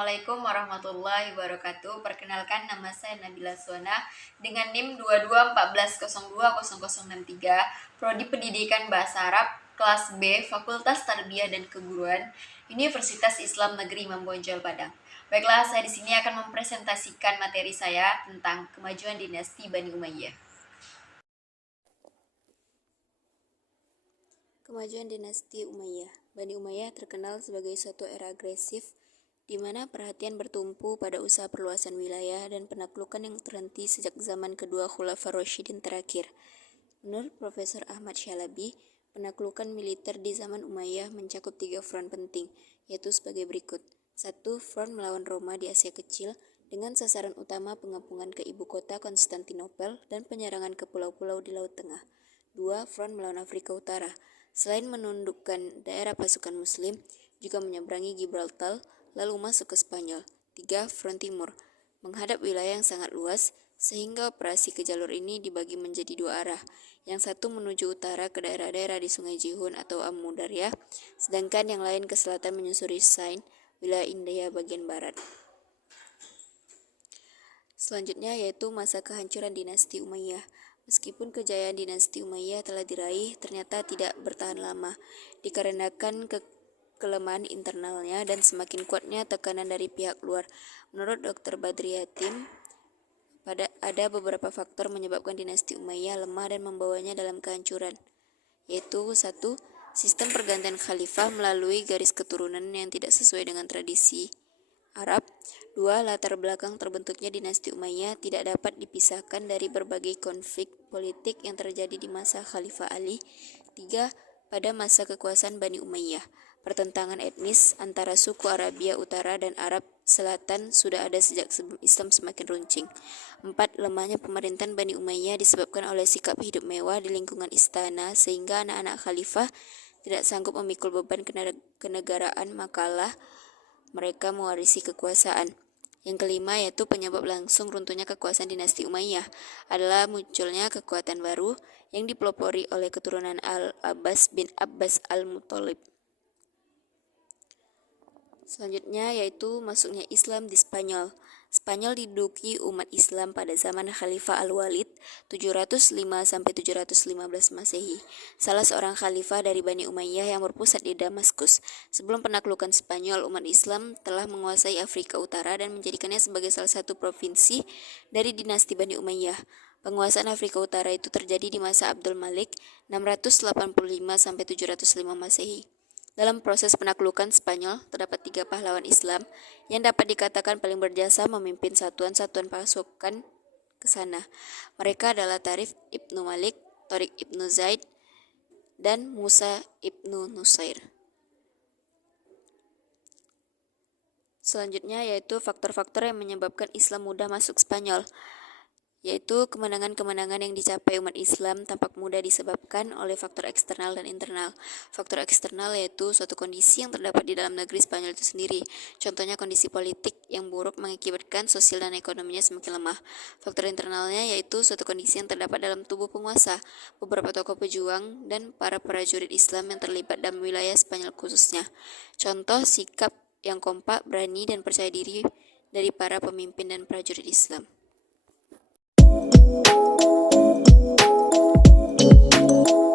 Assalamualaikum warahmatullahi wabarakatuh. Perkenalkan, nama saya Nabila Suwana dengan NIM 2214020063, Prodi Pendidikan Bahasa Arab, kelas B, Fakultas Tarbiyah dan Keguruan, Universitas Islam Negeri Imam Bonjol Padang. Baiklah, saya di sini akan mempresentasikan materi saya tentang kemajuan dinasti Bani Umayyah. Kemajuan dinasti Umayyah. Bani Umayyah terkenal sebagai suatu era agresif di mana perhatian bertumpu pada usaha perluasan wilayah dan penaklukan yang terhenti sejak zaman kedua Khulafaur Rasyidin terakhir. Menurut Profesor Ahmad Syalabi, penaklukan militer di zaman Umayyah mencakup 3 front penting, yaitu sebagai berikut. 1. Front melawan Roma di Asia Kecil dengan sasaran utama pengepungan ke ibu kota Konstantinopel dan penyerangan ke pulau-pulau di Laut Tengah. 2. Front melawan Afrika Utara. Selain menundukkan daerah pasukan Muslim, juga menyeberangi Gibraltar, lalu masuk ke Spanyol. 3. Front Timur, menghadap wilayah yang sangat luas, sehingga operasi ke jalur ini dibagi menjadi 2 arah. Yang satu menuju utara ke daerah-daerah di Sungai Jihun atau Amu Darya, sedangkan yang lain ke selatan menyusuri Sain, wilayah India bagian barat. Selanjutnya yaitu masa kehancuran dinasti Umayyah. Meskipun kejayaan dinasti Umayyah telah diraih, ternyata tidak bertahan lama, dikarenakan kelemahan internalnya dan semakin kuatnya tekanan dari pihak luar. Menurut Dr. Badri Yatim, ada beberapa faktor menyebabkan dinasti Umayyah lemah dan membawanya dalam kehancuran, yaitu 1. Sistem pergantian khalifah melalui garis keturunan yang tidak sesuai dengan tradisi Arab. 2. Latar belakang terbentuknya dinasti Umayyah tidak dapat dipisahkan dari berbagai konflik politik yang terjadi di masa Khalifah Ali. 3. Pada masa kekuasaan Bani Umayyah, pertentangan etnis antara suku Arabia Utara dan Arab Selatan sudah ada sejak sebelum Islam semakin runcing. 4. Lemahnya pemerintahan Bani Umayyah disebabkan oleh sikap hidup mewah di lingkungan istana sehingga anak-anak khalifah tidak sanggup memikul beban kenegaraan, makalah mereka mewarisi kekuasaan. Yang kelima yaitu penyebab langsung runtuhnya kekuasaan dinasti Umayyah adalah munculnya kekuatan baru yang dipelopori oleh keturunan Al-Abbas bin Abbas Al-Muttalib. Selanjutnya yaitu masuknya Islam di Spanyol. Spanyol diduduki umat Islam pada zaman Khalifah Al-Walid 705-715 Masehi, salah seorang khalifah dari Bani Umayyah yang berpusat di Damaskus. Sebelum penaklukan Spanyol, umat Islam telah menguasai Afrika Utara dan menjadikannya sebagai salah satu provinsi dari dinasti Bani Umayyah. Penguasaan Afrika Utara itu terjadi di masa Abdul Malik 685-705 Masehi. Dalam proses penaklukan Spanyol, terdapat 3 pahlawan Islam yang dapat dikatakan paling berjasa memimpin satuan-satuan pasukan ke sana. Mereka adalah Tarif Ibnu Malik, Tariq Ibnu Zaid, dan Musa Ibnu Nusair. Selanjutnya yaitu faktor-faktor yang menyebabkan Islam mudah masuk Spanyol, yaitu kemenangan-kemenangan yang dicapai umat Islam tampak mudah disebabkan oleh faktor eksternal dan internal. Faktor eksternal yaitu suatu kondisi yang terdapat di dalam negeri Spanyol itu sendiri. Contohnya kondisi politik yang buruk mengakibatkan sosial dan ekonominya semakin lemah. Faktor internalnya yaitu suatu kondisi yang terdapat dalam tubuh penguasa, beberapa tokoh pejuang, dan para prajurit Islam yang terlibat dalam wilayah Spanyol khususnya. Contoh sikap yang kompak, berani, dan percaya diri dari para pemimpin dan prajurit Islam.